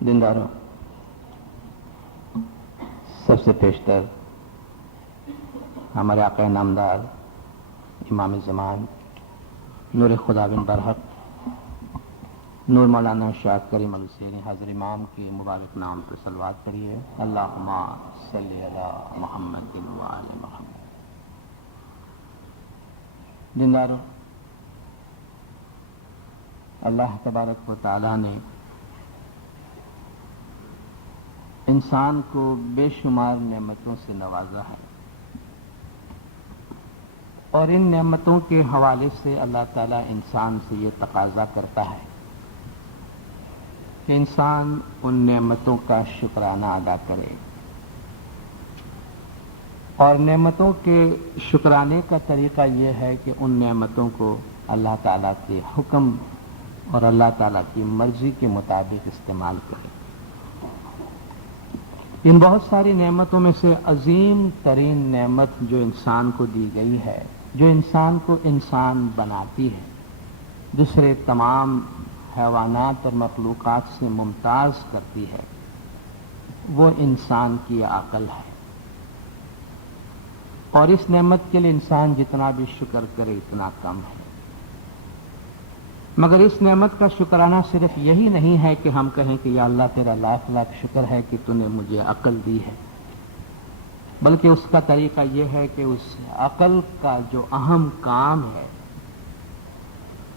دینداروں، سب سے پیشتر ہمارے آقا نامدار امام زمان نور خدا بن برحق نور مولانا شاہ کریم الحسینی حضر امام کی مبارک نام پر صلوات کریے۔ اللہم صلی علی محمد وعلی محمد۔ دینداروں، اللہ تبارک و تعالی نے انسان کو بے شمار نعمتوں سے نوازا ہے، اور ان نعمتوں کے حوالے سے اللہ تعالیٰ انسان سے یہ تقاضا کرتا ہے کہ انسان ان نعمتوں کا شکرانہ ادا کرے، اور نعمتوں کے شکرانے کا طریقہ یہ ہے کہ ان نعمتوں کو اللہ تعالیٰ کے حکم اور اللہ تعالیٰ کی مرضی کے مطابق استعمال کرے۔ ان بہت ساری نعمتوں میں سے عظیم ترین نعمت جو انسان کو دی گئی ہے، جو انسان کو انسان بناتی ہے، دوسرے تمام حیوانات اور مخلوقات سے ممتاز کرتی ہے، وہ انسان کی عقل ہے۔ اور اس نعمت کے لیے انسان جتنا بھی شکر کرے اتنا کم ہے۔ مگر اس نعمت کا شکرانہ صرف یہی نہیں ہے کہ ہم کہیں کہ یا اللہ تیرا لاکھ لاکھ شکر ہے کہ تو نے مجھے عقل دی ہے، بلکہ اس کا طریقہ یہ ہے کہ اس عقل کا جو اہم کام ہے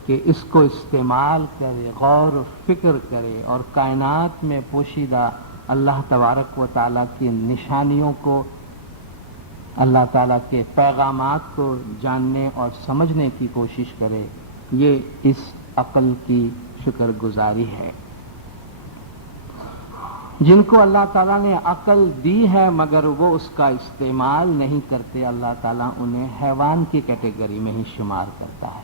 کہ اس کو استعمال کرے، غور و فکر کرے، اور کائنات میں پوشیدہ اللہ تبارک و تعالیٰ کی نشانیوں کو، اللہ تعالیٰ کے پیغامات کو جاننے اور سمجھنے کی کوشش کرے۔ یہ اس عقل کی شکر گزاری ہے۔ جن کو اللہ تعالیٰ نے عقل دی ہے مگر وہ اس کا استعمال نہیں کرتے، اللہ تعالیٰ انہیں حیوان کی کیٹیگری میں ہی شمار کرتا ہے۔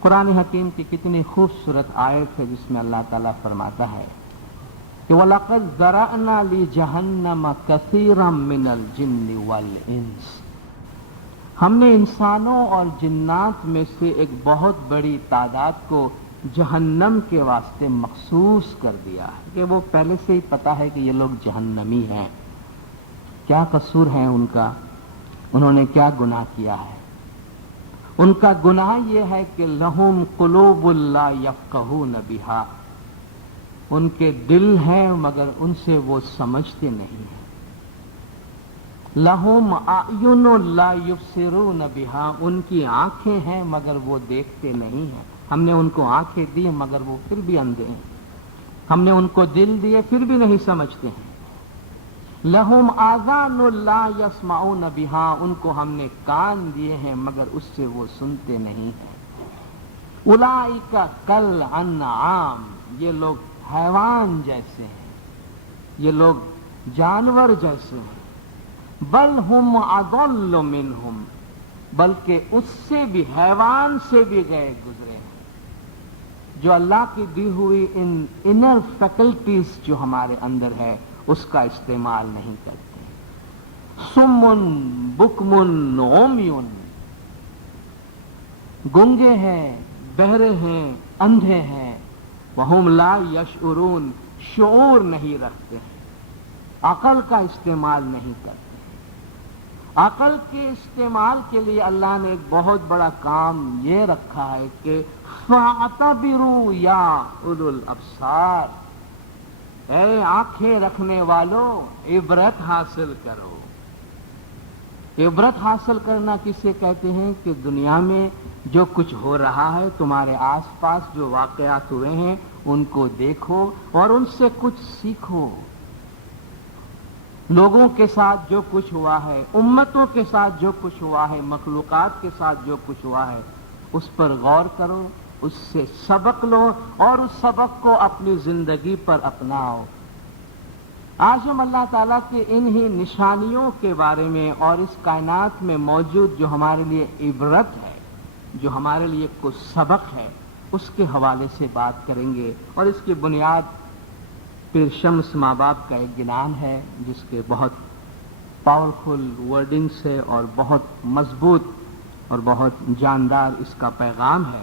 قرآن حکیم کی کتنی خوبصورت آیت ہے جس میں اللہ تعالیٰ فرماتا ہے کہ وَلَقَدْ ذَرَأْنَا لِجَهَنَّمَ كَثِيرًا مِّنَ الْجِنِّ وَالْإِنسِ، ہم نے انسانوں اور جنات میں سے ایک بہت بڑی تعداد کو جہنم کے واسطے مخصوص کر دیا ہے کہ وہ پہلے سے ہی پتا ہے کہ یہ لوگ جہنمی ہیں۔ کیا قصور ہے ان کا؟ انہوں نے کیا گناہ کیا ہے؟ ان کا گناہ یہ ہے کہ لہم قلوب لا یفقہون بہا، ان کے دل ہیں مگر ان سے وہ سمجھتے نہیں ہیں۔ لہم اعین لا یبصرون بہا، ان کی آنکھیں ہیں مگر وہ دیکھتے نہیں ہیں۔ ہم نے ان کو آنکھیں دی مگر وہ پھر بھی اندھے ہیں۔ ہم نے ان کو دل دیے پھر بھی نہیں سمجھتے ہیں۔ لہم آذان لا یسمعون بہا، ان کو ہم نے کان دیے ہیں مگر اس سے وہ سنتے نہیں ہیں۔ اولئک کالانعام، یہ لوگ حیوان جیسے ہیں، یہ لوگ جانور جیسے ہیں۔ بل ہم اضل منہم، بلکہ اس سے بھی، حیوان سے بھی گئے گزرے ہیں۔ جو اللہ کی دی ہوئی ان انر فیکلٹیز جو ہمارے اندر ہے اس کا استعمال نہیں کرتے۔ سمن بکمن عمیٌ، گنگے ہیں، بہرے ہیں، اندھے ہیں۔ وہم لا یشعرون، شعور نہیں رکھتے ہیں، عقل کا استعمال نہیں کرتے۔ عقل کے استعمال کے لیے اللہ نے ایک بہت بڑا کام یہ رکھا ہے کہ فَاعْتَبِرُوا یا اولو الابصار، اے آنکھیں رکھنے والوں عبرت حاصل کرو۔ عبرت حاصل کرنا کسے کہتے ہیں؟ کہ دنیا میں جو کچھ ہو رہا ہے، تمہارے آس پاس جو واقعات ہوئے ہیں ان کو دیکھو اور ان سے کچھ سیکھو۔ لوگوں کے ساتھ جو کچھ ہوا ہے، امتوں کے ساتھ جو کچھ ہوا ہے، مخلوقات کے ساتھ جو کچھ ہوا ہے، اس پر غور کرو، اس سے سبق لو اور اس سبق کو اپنی زندگی پر اپناؤ۔ آج ہم اللہ تعالیٰ کے انہی نشانیوں کے بارے میں اور اس کائنات میں موجود جو ہمارے لیے عبرت ہے، جو ہمارے لیے کچھ سبق ہے، اس کے حوالے سے بات کریں گے۔ اور اس کی بنیاد پیر شمس ماں باپ کا ایک گنام ہے جس کے بہت پاورفل ورڈنگ سے اور بہت مضبوط اور بہت جاندار اس کا پیغام ہے۔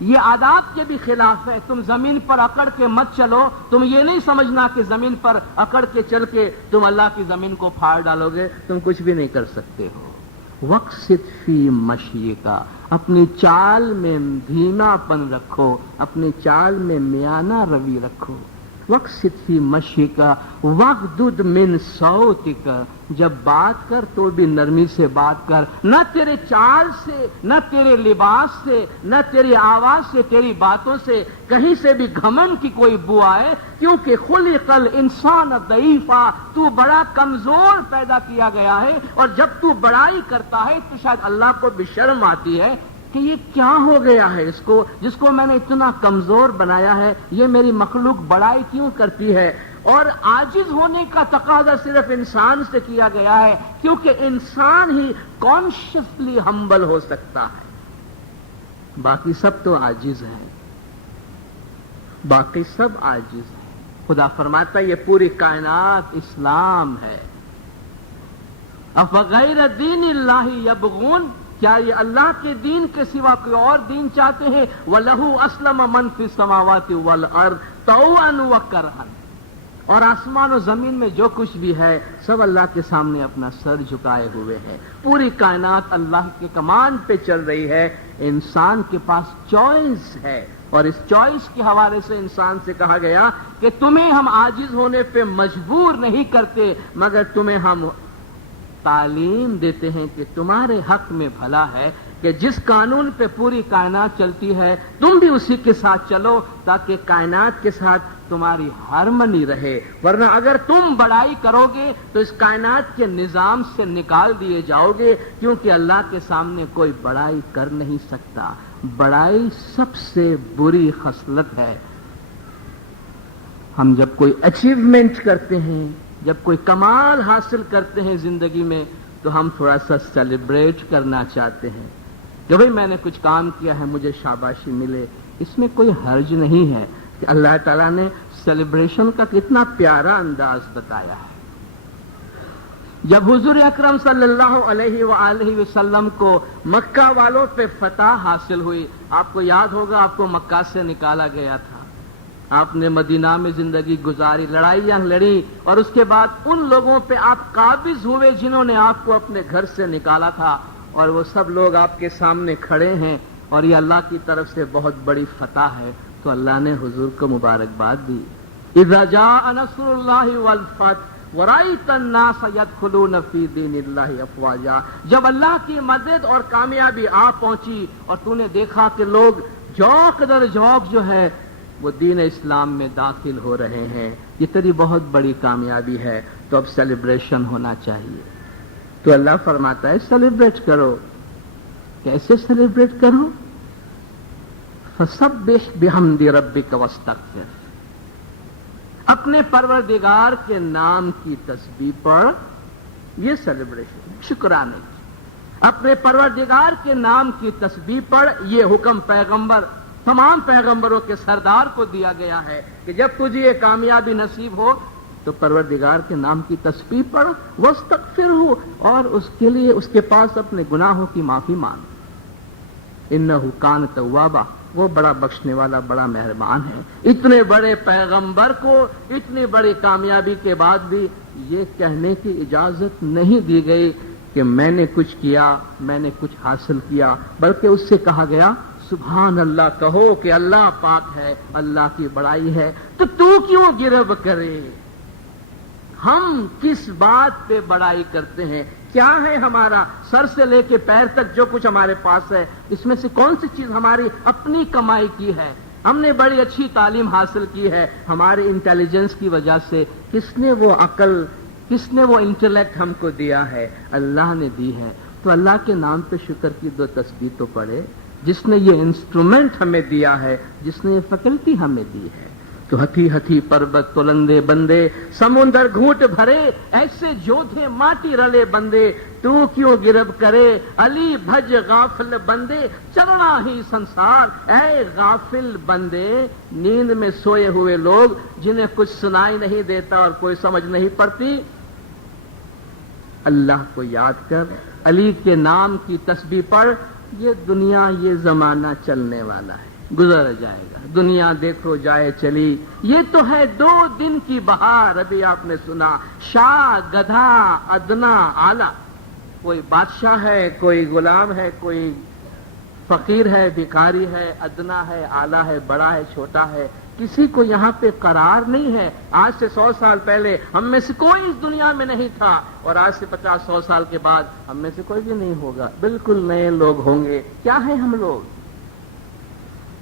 یہ آداب کے بھی خلاف ہے. تم زمین پر اکڑ کے مت چلو. تم یہ نہیں سمجھنا کہ زمین پر اکڑ کے چل کے تم اللہ کی زمین کو پھاڑ ڈالو گے. تم کچھ بھی نہیں کر سکتے ہو. وقصد فی مشیکا، اپنی چال میں دھیما پن رکھو، اپنی چال میں میانہ روی رکھو. وقصد فی مشیکا وغدد من صوتک، جب بات کر تو بھی نرمی سے بات کر. نہ تیرے چال سے، نہ تیرے لباس سے، نہ تیری آواز سے، تیری باتوں سے کہیں سے بھی گھمنڈ کی کوئی بو آئے، کیونکہ خلق الانسان ضعیفا، تو بڑا کمزور پیدا کیا گیا ہے. اور جب تو بڑائی کرتا ہے تو شاید اللہ کو بھی شرم آتی ہے کہ یہ کیا ہو گیا ہے اس کو، جس کو میں نے اتنا کمزور بنایا ہے، یہ میری مخلوق بڑائی کیوں کرتی ہے. اور عاجز ہونے کا تقاضا صرف انسان سے کیا گیا ہے، کیونکہ انسان ہی کانشیسلی ہمبل ہو سکتا ہے. باقی سب تو عاجز ہیں، باقی سب عاجز ہیں. خدا فرماتا ہے یہ پوری کائنات اسلام ہے. افغیر دین اللہ یبغون، کیا یہ اللہ کے دین کے سوا کوئی اور دین چاہتے ہیں؟ وَلَهُ أَسْلَمَ مَنْ فِي السَّمَاوَاتِ وَالْأَرْضِ طَوْعًا وَكَرْهًا. اور آسمان و زمین میں جو کچھ بھی ہے سب اللہ کے سامنے اپنا سر جھکائے ہوئے ہے. پوری کائنات اللہ کے کمانڈ پہ چل رہی ہے. انسان کے پاس چوائس ہے، اور اس چوائس کے حوالے سے انسان سے کہا گیا کہ تمہیں ہم عاجز ہونے پہ مجبور نہیں کرتے، مگر تمہیں ہم تعلیم دیتے ہیں کہ تمہارے حق میں بھلا ہے کہ جس قانون پہ پوری کائنات چلتی ہے تم بھی اسی کے ساتھ چلو، تاکہ کائنات کے ساتھ تمہاری ہارمنی رہے. ورنہ اگر تم بڑائی کرو گے تو اس کائنات کے نظام سے نکال دیے جاؤ گے، کیونکہ اللہ کے سامنے کوئی بڑائی کر نہیں سکتا. بڑائی سب سے بری خصلت ہے. ہم جب کوئی اچیومنٹ کرتے ہیں، جب کوئی کمال حاصل کرتے ہیں زندگی میں، تو ہم تھوڑا سا سیلیبریٹ کرنا چاہتے ہیں کہ بھئی میں نے کچھ کام کیا ہے، مجھے شاباشی ملے. اس میں کوئی حرج نہیں ہے کہ اللہ تعالیٰ نے سیلیبریشن کا کتنا پیارا انداز بتایا ہے. جب حضور اکرم صلی اللہ علیہ وآلہ وسلم کو مکہ والوں پہ فتح حاصل ہوئی، آپ کو یاد ہوگا آپ کو مکہ سے نکالا گیا تھا، آپ نے مدینہ میں زندگی گزاری، لڑائیاں لڑی، اور اس کے بعد ان لوگوں پہ آپ قابض ہوئے جنہوں نے آپ کو اپنے گھر سے نکالا تھا، اور وہ سب لوگ آپ کے سامنے کھڑے ہیں، اور یہ اللہ کی طرف سے بہت بڑی فتح ہے. تو اللہ نے حضور کو مبارکباد دی. اذا جاء نصر اللہ والفتح ورأيت الناس يدخلون في دين الله افواجا، جب اللہ کی مدد اور کامیابی آ پہنچی اور تو نے دیکھا کہ لوگ جوق در جوق جو ہے وہ دین اسلام میں داخل ہو رہے ہیں، یہ تیری بہت بڑی کامیابی ہے. تو اب سیلیبریشن ہونا چاہیے. تو اللہ فرماتا ہے سیلیبریٹ کرو. کیسے سیلیبریٹ کرو؟ فسبح بحمد ربک واستغفر، اپنے پروردگار کے نام کی تسبیح پڑھ. یہ سیلیبریشن، شکرانے کی. اپنے پروردگار کے نام کی تسبیح پڑھ. یہ حکم پیغمبر، تمام پیغمبروں کے سردار کو دیا گیا ہے کہ جب تجھے یہ کامیابی نصیب ہو تو پروردگار کے نام کی تسبیح پڑھ، واستغفر ہو، اور اس کے لیے اس کے پاس اپنے گناہوں کی معافی مانگ. انہ کان توابا، وہ بڑا بخشنے والا، بڑا مہربان ہے. اتنے بڑے پیغمبر کو اتنی بڑی کامیابی کے بعد بھی یہ کہنے کی اجازت نہیں دی گئی کہ میں نے کچھ کیا، میں نے کچھ حاصل کیا، بلکہ اس سے کہا گیا سبحان اللہ، کہو کہ اللہ پاک ہے، اللہ کی بڑائی ہے. تو کیوں گرب کرے؟ ہم کس بات پہ بڑائی کرتے ہیں؟ کیا ہے ہمارا؟ سر سے لے کے پیر تک جو کچھ ہمارے پاس ہے، اس میں سے کون سی چیز ہماری اپنی کمائی کی ہے؟ ہم نے بڑی اچھی تعلیم حاصل کی ہے ہمارے انٹیلیجنس کی وجہ سے. کس نے وہ عقل، کس نے وہ انٹلیکٹ ہم کو دیا ہے؟ اللہ نے دی ہے. تو اللہ کے نام پہ شکر کی دو تسبیح تو پڑھے، جس نے یہ انسٹرومنٹ ہمیں دیا ہے، جس نے یہ فیکلٹی ہمیں دی ہے. تو ہتھی ہتھی پربت تلندے بندے، سمندر گھونٹ بھرے، ایسے جودھے ماٹی رلے بندے، تو کیوں گرب کرے؟ علی بھج غافل بندے، چلنا ہی سنسار. اے غافل بندے، نیند میں سوئے ہوئے لوگ جنہیں کچھ سنائی نہیں دیتا اور کوئی سمجھ نہیں پڑتی، اللہ کو یاد کر، علی کے نام کی تسبیح پڑھ. یہ دنیا، یہ زمانہ چلنے والا ہے. گزر جائے گا. دنیا دیکھو جائے چلی، یہ تو ہے 2 دن کی بہار. ابھی آپ نے سنا شاہ گدھا ادنا آلہ. کوئی بادشاہ ہے، کوئی غلام ہے، کوئی فقیر ہے، بھکاری ہے، ادنا ہے، آلہ ہے، بڑا ہے، چھوٹا ہے، کسی کو یہاں پہ قرار نہیں ہے. آج سے 100 سال پہلے ہم میں سے کوئی اس دنیا میں نہیں تھا، اور آج سے 50-100 سال کے بعد ہم میں سے کوئی بھی نہیں ہوگا. بالکل نئے لوگ ہوں گے. کیا ہیں ہم لوگ؟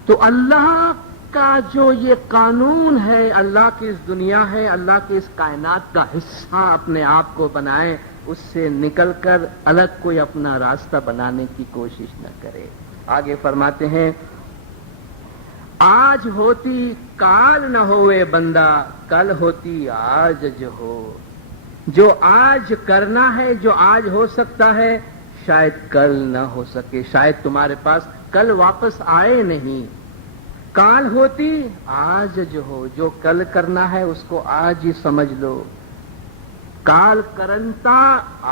تو اللہ کا جو یہ قانون ہے، اللہ کی اس دنیا ہے، اللہ کی اس کائنات کا حصہ اپنے آپ کو بنائیں، اس سے نکل کر الگ کوئی اپنا راستہ بنانے کی کوشش نہ کرے. آگے فرماتے ہیں آج ہوتی کال نہ ہوئے بندہ، کل ہوتی آج جو ہو. جو آج کرنا ہے، جو آج ہو سکتا ہے، شاید کل نہ ہو سکے، شاید تمہارے پاس کل واپس آئے نہیں. کال ہوتی آج جو ہو، جو کل کرنا ہے اس کو آج ہی سمجھ لو. کال کرنتا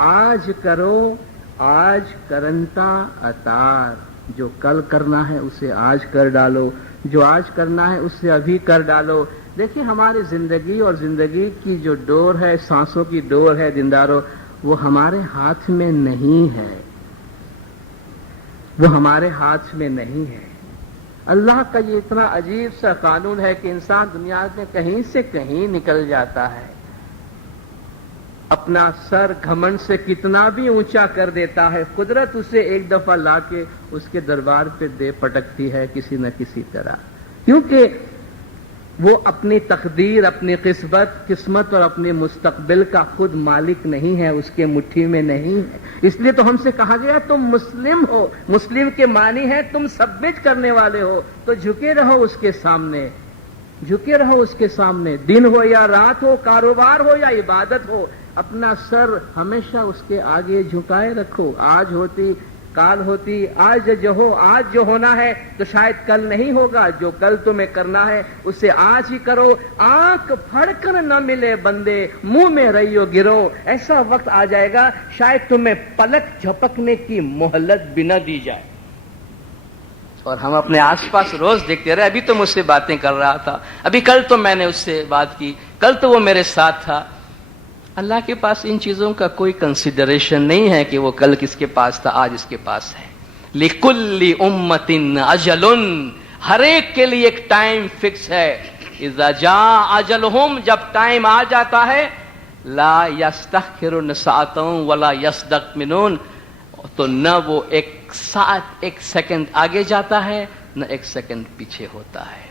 آج کرو، آج کرنتا اتار. جو کل کرنا ہے اسے آج کر ڈالو، جو آج کرنا ہے اسے ابھی کر ڈالو. دیکھیں ہماری زندگی اور زندگی کی جو ڈور ہے، سانسوں کی ڈور ہے دیندارو، وہ ہمارے ہاتھ میں نہیں ہے، وہ ہمارے ہاتھ میں نہیں ہے. اللہ کا یہ اتنا عجیب سا قانون ہے کہ انسان دنیا میں کہیں سے کہیں نکل جاتا ہے، اپنا سر گھمنڈ سے کتنا بھی اونچا کر دیتا ہے، قدرت اسے ایک دفعہ لا کے اس کے دربار پہ دے پٹکتی ہے کسی نہ کسی طرح. کیونکہ وہ اپنی تقدیر، اپنی قسمت اور اپنے مستقبل کا خود مالک نہیں ہے، اس کے مٹھی میں نہیں ہے. اس لیے تو ہم سے کہا گیا تم مسلم ہو. مسلم کے معنی ہے تم سبمٹ کرنے والے ہو، تو جھکے رہو اس کے سامنے، جھکے رہو اس کے سامنے. دن ہو یا رات ہو، کاروبار ہو یا عبادت ہو، اپنا سر ہمیشہ اس کے آگے جھکائے رکھو. آج ہوتی کال ہوتی آج جو ہو. آج جو ہونا ہے تو شاید کل نہیں ہوگا. جو کل تمہیں کرنا ہے اسے آج ہی کرو. آنکھ پھڑ کر نہ ملے بندے، منہ میں رہیو گرو. ایسا وقت آ جائے گا شاید تمہیں پلک جھپکنے کی مہلت بھی نہ دی جائے. اور ہم اپنے آس پاس روز دیکھتے رہے. ابھی تو مجھ سے باتیں کر رہا تھا، ابھی کل تو میں نے اس سے بات کی، کل تو وہ میرے ساتھ تھا. اللہ کے پاس ان چیزوں کا کوئی کنسیڈریشن نہیں ہے کہ وہ کل کس کے پاس تھا، آج اس کے پاس ہے. لِكُلِّ أُمَّةٍ أَجَلٌ. ہر ایک کے لیے ایک ٹائم فکس ہے. اذا جاء اجلہم، جب ٹائم آ جاتا ہے، لا یستأخرون ساعة ولا یستقدمون، تو نہ وہ ایک سیکنڈ آگے جاتا ہے، نہ ایک سیکنڈ پیچھے ہوتا ہے.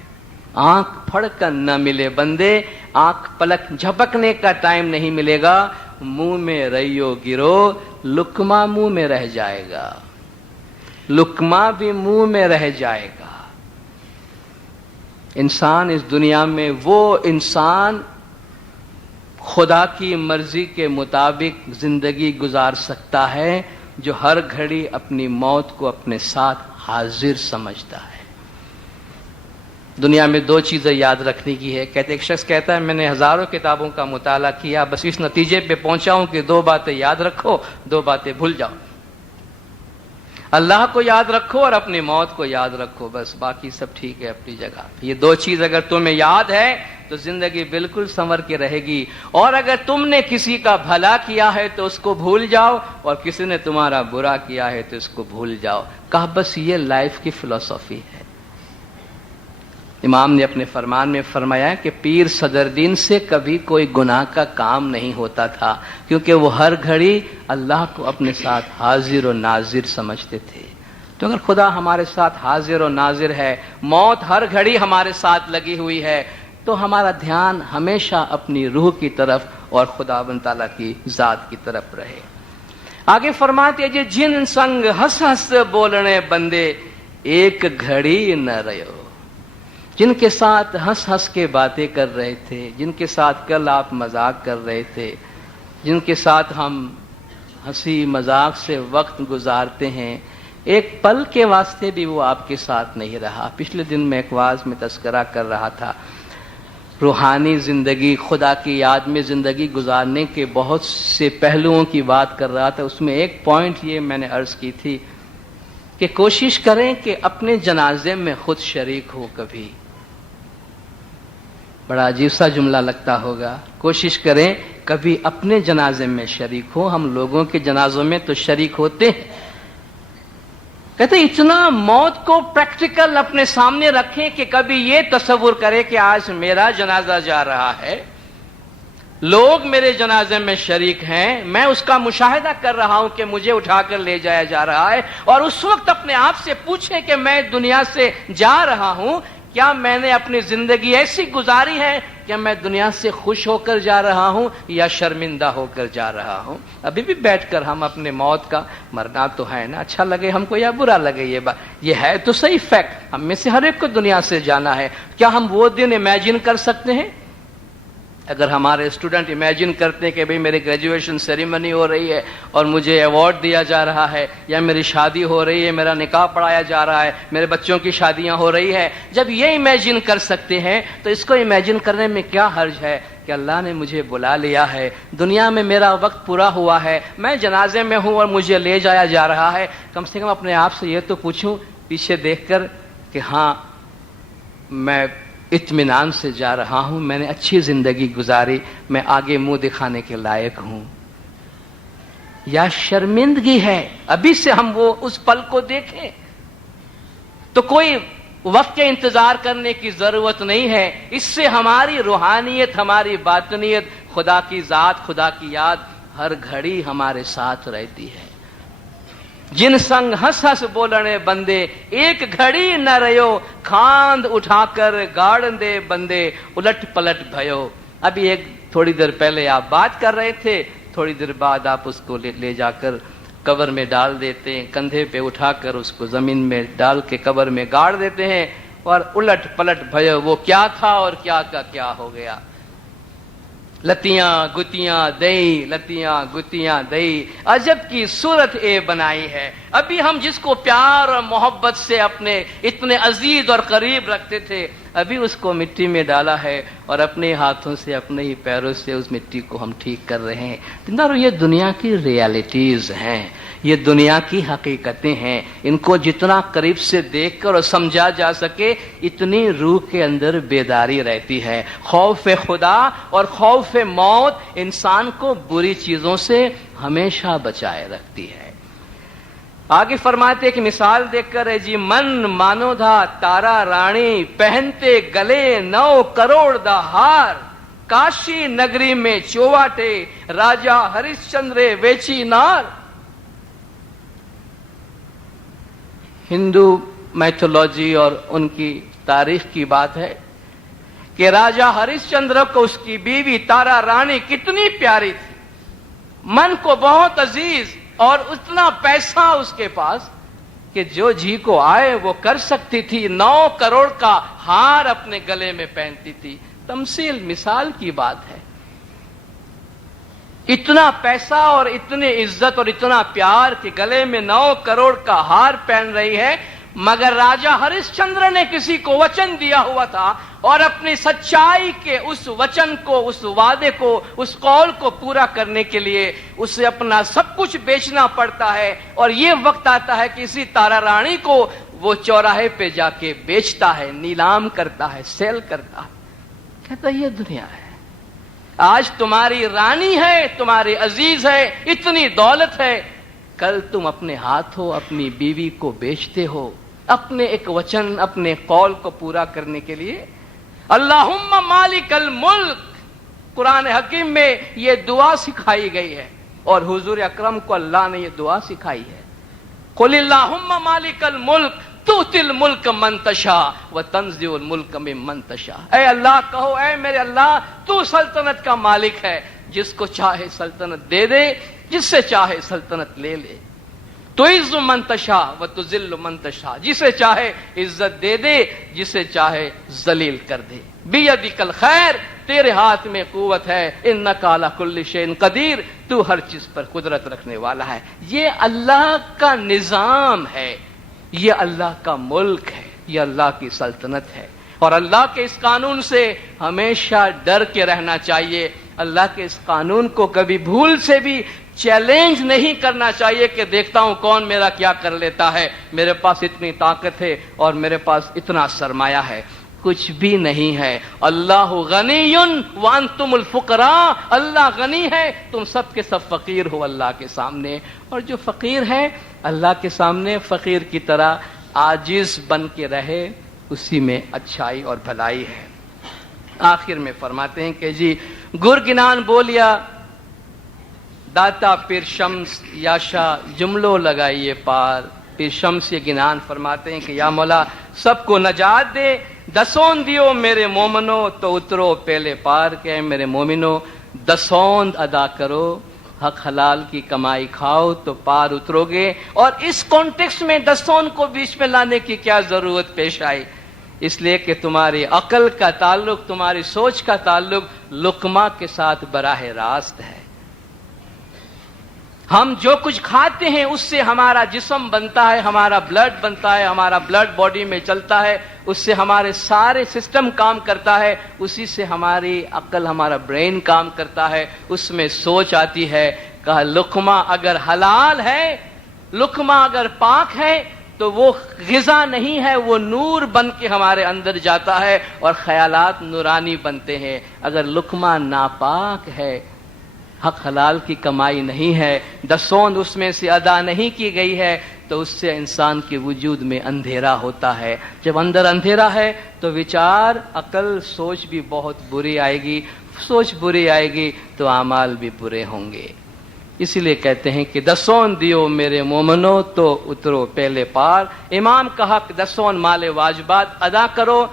آنکھ پھڑ کر نہ ملے بندے، آنکھ پلک جھپکنے کا ٹائم نہیں ملے گا. منہ میں رہیو گرو، لقمہ منہ میں رہ جائے گا، لقمہ بھی منہ میں رہ جائے گا. انسان اس دنیا میں وہ انسان خدا کی مرضی کے مطابق زندگی گزار سکتا ہے جو ہر گھڑی اپنی موت کو اپنے ساتھ حاضر سمجھتا ہے. دنیا میں 2 چیزیں یاد رکھنے کی ہے. کہتے ایک شخص کہتا ہے میں نے ہزاروں کتابوں کا مطالعہ کیا، بس اس نتیجے پہ پہنچا ہوں کہ 2 باتیں یاد رکھو، 2 باتیں بھول جاؤ. اللہ کو یاد رکھو اور اپنی موت کو یاد رکھو، بس باقی سب ٹھیک ہے اپنی جگہ. یہ 2 چیز اگر تمہیں یاد ہے تو زندگی بالکل سنور کے رہے گی. اور اگر تم نے کسی کا بھلا کیا ہے تو اس کو بھول جاؤ، اور کسی نے تمہارا برا کیا ہے تو اس کو بھول جاؤ. کہا بس یہ لائف کی فلسفی ہے. امام نے اپنے فرمان میں فرمایا کہ پیر صدردین سے کبھی کوئی گناہ کا کام نہیں ہوتا تھا، کیونکہ وہ ہر گھڑی اللہ کو اپنے ساتھ حاضر و ناظر سمجھتے تھے. تو اگر خدا ہمارے ساتھ حاضر و ناظر ہے، موت ہر گھڑی ہمارے ساتھ لگی ہوئی ہے، تو ہمارا دھیان ہمیشہ اپنی روح کی طرف اور خداوند تعالیٰ کی ذات کی طرف رہے. آگے فرماتے ہیں جن سنگ ہنس ہنس بولنے بندے، ایک گھڑی نہ رہو. جن کے ساتھ ہنس ہنس کے باتیں کر رہے تھے، جن کے ساتھ کل آپ مذاق کر رہے تھے، جن کے ساتھ ہم ہنسی مذاق سے وقت گزارتے ہیں، ایک پل کے واسطے بھی وہ آپ کے ساتھ نہیں رہا. پچھلے دن میں ایک واعظ میں تذکرہ کر رہا تھا، روحانی زندگی، خدا کی یاد میں زندگی گزارنے کے بہت سے پہلوؤں کی بات کر رہا تھا. اس میں ایک پوائنٹ یہ میں نے عرض کی تھی کہ کوشش کریں کہ اپنے جنازے میں خود شریک ہو کبھی. بڑا عجیب سا جملہ لگتا ہوگا. کوشش کریں کبھی اپنے جنازے میں شریک ہو. ہم لوگوں کے جنازوں میں تو شریک ہوتے ہیں. کہتے اتنا موت کو پریکٹیکل اپنے سامنے رکھیں کہ کبھی یہ تصور کرے کہ آج میرا جنازہ جا رہا ہے, لوگ میرے جنازے میں شریک ہیں, میں اس کا مشاہدہ کر رہا ہوں کہ مجھے اٹھا کر لے جایا جا رہا ہے, اور اس وقت اپنے آپ سے پوچھیں کہ میں دنیا سے جا رہا ہوں, کیا میں نے اپنی زندگی ایسی گزاری ہے کہ میں دنیا سے خوش ہو کر جا رہا ہوں یا شرمندہ ہو کر جا رہا ہوں. ابھی بھی بیٹھ کر ہم اپنے موت کا, مرنا تو ہے نا, اچھا لگے ہم کو یا برا لگے یہ ہے تو صحیح فیکٹ, ہم میں سے ہر ایک کو دنیا سے جانا ہے. کیا ہم وہ دن امیجن کر سکتے ہیں؟ اگر ہمارے اسٹوڈنٹ امیجن کرتے ہیں کہ بھئی میری گریجویشن سیریمنی ہو رہی ہے اور مجھے ایوارڈ دیا جا رہا ہے, یا میری شادی ہو رہی ہے, میرا نکاح پڑھایا جا رہا ہے, میرے بچوں کی شادیاں ہو رہی ہے, جب یہ امیجن کر سکتے ہیں تو اس کو امیجن کرنے میں کیا حرج ہے کہ اللہ نے مجھے بلا لیا ہے, دنیا میں میرا وقت پورا ہوا ہے, میں جنازے میں ہوں اور مجھے لے جایا جا رہا ہے. کم سے کم اپنے آپ سے یہ تو پوچھوں پیچھے دیکھ کر کہ ہاں میں اطمینان سے جا رہا ہوں, میں نے اچھی زندگی گزاری, میں آگے منہ دکھانے کے لائق ہوں, یا شرمندگی ہے ابھی سے ہم وہ اس پل کو دیکھیں. تو کوئی وقت کے انتظار کرنے کی ضرورت نہیں ہے. اس سے ہماری روحانیت, ہماری باطنیت, خدا کی ذات, خدا کی یاد ہر گھڑی ہمارے ساتھ رہتی ہے. جن سنگ ہنس ہنس بولنے بندے, ایک گھڑی نہ رہو, کھاند اٹھا کر گاڑ دے بندے, الٹ پلٹ بھیو. ابھی ایک تھوڑی دیر پہلے آپ بات کر رہے تھے, تھوڑی دیر بعد آپ اس کو لے جا کر قبر میں ڈال دیتے ہیں, کندھے پہ اٹھا کر اس کو زمین میں ڈال کے قبر میں گاڑ دیتے ہیں, اور الٹ پلٹ بھیو, وہ کیا تھا اور کیا کا کیا ہو گیا. لتیاں گتیاں دئی, لتیاں گتیاں دئی, عجب کی صورت اے بنائی ہے. ابھی ہم جس کو پیار اور محبت سے اپنے اتنے عزیز اور قریب رکھتے تھے, ابھی اس کو مٹی میں ڈالا ہے اور اپنے ہاتھوں سے, اپنے ہی پیروں سے اس مٹی کو ہم ٹھیک کر رہے ہیں. یہ دنیا کی ریالٹیز ہیں, یہ دنیا کی حقیقتیں ہیں. ان کو جتنا قریب سے دیکھ کر اور سمجھا جا سکے اتنی روح کے اندر بیداری رہتی ہے. خوف خدا اور خوف موت انسان کو بری چیزوں سے ہمیشہ بچائے رکھتی ہے. آگے فرماتے کہ مثال دیکھ کر ہے جی, من مانو دھا تارا رانی, پہنتے گلے 9 کروڑ دا ہار, کاشی نگری میں چوواٹے, راجا ہریش چندرے ویچی نار. ہندو میتھولوجی اور ان کی تاریخ کی بات ہے کہ راجا ہریش چندر کو اس کی بیوی تارا رانی کتنی پیاری تھی, من کو بہت عزیز, اور اتنا پیسہ اس کے پاس کہ جو جی کو آئے وہ کر سکتی تھی. 9 کروڑ کا ہار اپنے گلے میں پہنتی تھی. تمثیل, مثال کی بات ہے. اتنا پیسہ اور اتنی عزت اور اتنا پیار کہ گلے میں 9 کروڑ کا ہار پہن رہی ہے. مگر راجا ہریش چندر نے کسی کو وچن دیا ہوا تھا, اور اپنی سچائی کے اس وچن کو, اس وعدے کو, اس قول کو پورا کرنے کے لیے اسے اپنا سب کچھ بیچنا پڑتا ہے. اور یہ وقت آتا ہے کہ اسی تارا رانی کو وہ چوراہے پہ جا کے بیچتا ہے, نیلام کرتا ہے, سیل کرتا ہے. کہتا یہ دنیا ہے. آج تمہاری رانی ہے, تمہاری عزیز ہے, اتنی دولت ہے, کل تم اپنے ہاتھوں اپنی بیوی کو بیچتے ہو اپنے ایک وچن, اپنے قول کو پورا کرنے کے لیے. اللہم مالک الملک, قرآن حکیم میں یہ دعا سکھائی گئی ہے, اور حضور اکرم کو اللہ نے یہ دعا سکھائی ہے. قل اللہم مالک الملک تؤتی الملک من تشاء وتنزع الملک ممن تشاء. اے اللہ کہو, اے میرے اللہ, تو سلطنت کا مالک ہے, جس کو چاہے سلطنت دے دے, جس سے چاہے سلطنت لے لے. تعز من تشاء وتذل من تشاء, جسے چاہے عزت دے دے, جسے چاہے ذلیل کر دے. بیدک الخیر, تیرے ہاتھ میں قوت ہے. انک علی کل شیء قدیر, تو ہر چیز پر قدرت رکھنے والا ہے. یہ اللہ کا نظام ہے, یہ اللہ کا ملک ہے, یہ اللہ کی سلطنت ہے. اور اللہ کے اس قانون سے ہمیشہ ڈر کے رہنا چاہیے. اللہ کے اس قانون کو کبھی بھول سے بھی چیلنج نہیں کرنا چاہیے کہ دیکھتا ہوں کون میرا کیا کر لیتا ہے، میرے پاس اتنی طاقت ہے اور میرے پاس اتنا سرمایہ ہے. کچھ بھی نہیں ہے. اللہ غنی وانتم الفقراء، اللہ غنی ہے، تم سب کے سب فقیر ہو اللہ کے سامنے. اور جو فقیر ہے اللہ کے سامنے فقیر کی طرح عاجز بن کے رہے، اسی میں اچھائی اور بھلائی ہے. آخر میں فرماتے ہیں کہ جی گرگنان بولیا داتا پیر شمس یاشا جملو لگائیے پار. پیر شمس یہ گنان فرماتے ہیں کہ یا مولا سب کو نجات دے، دسوند دیو میرے مومنو تو اترو پہلے پار کے. میرے مومنو دسوند ادا کرو، حق حلال کی کمائی کھاؤ تو پار اترو گے. اور اس کانٹیکسٹ میں دسوند کو بیچ میں لانے کی کیا ضرورت پیش آئی؟ اس لیے کہ تمہاری عقل کا تعلق، تمہاری سوچ کا تعلق لقمہ کے ساتھ براہ راست ہے. ہم جو کچھ کھاتے ہیں اس سے ہمارا جسم بنتا ہے، ہمارا بلڈ بنتا ہے، ہمارا بلڈ باڈی میں چلتا ہے، اس سے ہمارے سارے سسٹم کام کرتا ہے، اسی سے ہماری عقل، ہمارا برین کام کرتا ہے، اس میں سوچ آتی ہے. کہا لقمہ اگر حلال ہے، لقمہ اگر پاک ہے تو وہ غذا نہیں ہے، وہ نور بن کے ہمارے اندر جاتا ہے اور خیالات نورانی بنتے ہیں. اگر لقمہ ناپاک ہے، حق حلال کی کمائی نہیں ہے، دسوند اس میں سے ادا نہیں کی گئی ہے، تو اس سے انسان کے وجود میں اندھیرا ہوتا ہے. جب اندر اندھیرا ہے تو وچار، عقل، سوچ بھی بہت بری آئے گی. سوچ بری آئے گی تو اعمال بھی برے ہوں گے. اسی لیے کہتے ہیں کہ دسوند دیو میرے مومنو تو اترو پہلے پار. امام کا حق دسوند مال واجبات ادا کرو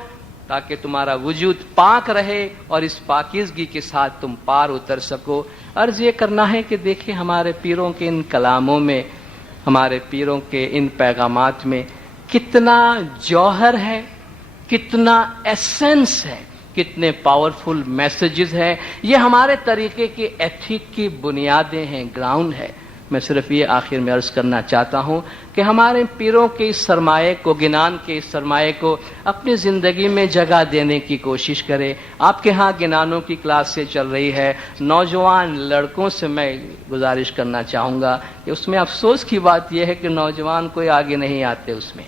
تاکہ تمہارا وجود پاک رہے اور اس پاکیزگی کے ساتھ تم پار اتر سکو. عرض یہ کرنا ہے کہ دیکھیں ہمارے پیروں کے ان کلاموں میں، ہمارے پیروں کے ان پیغامات میں کتنا جوہر ہے، کتنا ایسنس ہے، کتنے پاورفل میسیجز ہیں. یہ ہمارے طریقے کے ایتھک کی بنیادیں ہیں، گراؤنڈ ہے. میں صرف یہ آخر میں عرض کرنا چاہتا ہوں کہ ہمارے پیروں کے اس سرمایے کو، گنان کے اس سرمایے کو اپنی زندگی میں جگہ دینے کی کوشش کرے. آپ کے ہاں گنانوں کی کلاس سے چل رہی ہے، نوجوان لڑکوں سے میں گزارش کرنا چاہوں گا کہ اس میں افسوس کی بات یہ ہے کہ نوجوان کوئی آگے نہیں آتے اس میں.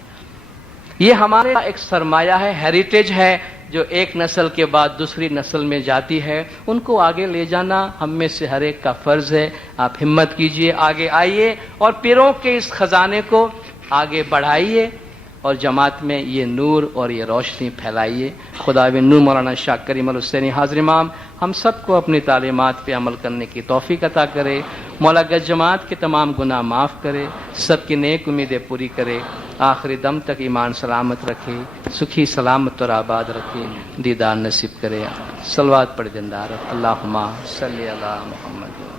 یہ ہمارا ایک سرمایہ ہے، ہیریٹیج ہے، جو ایک نسل کے بعد دوسری نسل میں جاتی ہے. ان کو آگے لے جانا ہم میں سے ہر ایک کا فرض ہے. آپ ہمت کیجئے، آگے آئیے اور پیروں کے اس خزانے کو آگے بڑھائیے اور جماعت میں یہ نور اور یہ روشنی پھیلائیے. خداوند نور مولانا شاہ کریم الحسینی حاضر امام ہم سب کو اپنی تعلیمات پہ عمل کرنے کی توفیق عطا کرے. مولا گج جماعت کے تمام گناہ معاف کرے، سب کی نیک امیدیں پوری کرے، آخری دم تک ایمان سلامت رکھے، سکھی سلامت اور آباد رکھے، دیدار نصیب کرے. صلوات پڑھ زندہ رکھ. اللہم صلی علی محمد.